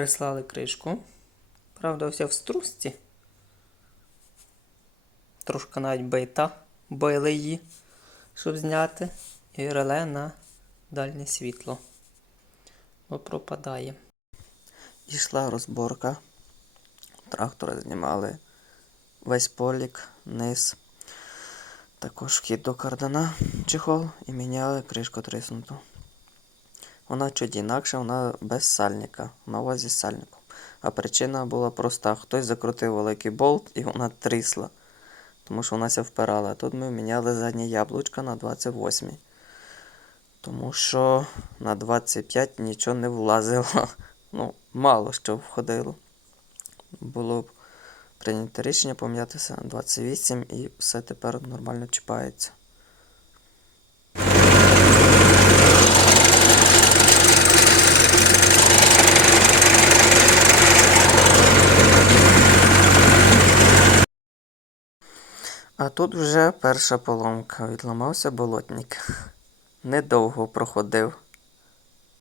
Прислали кришку. Правда, вся в струсці. Трошки навіть бейта били її, щоб зняти. І реле на дальнє світло. Бо пропадає. Ішла розборка. Трактори знімали весь полік, низ. Також вхід до кардана чехол і міняли кришку тріснуту. Вона чуть інакше, вона без сальника, на увазі з сальником. А причина була проста: хтось закрутив великий болт і вона трісла, тому що вона ся впирала. Тут ми міняли заднє яблучко на 28. Тому що на 25 нічого не влазило. Ну, мало що входило. Було б прийнято рішення пом'ятися на 28 і все тепер нормально чіпається. А тут вже перша поломка. Відламався болотник. Недовго проходив.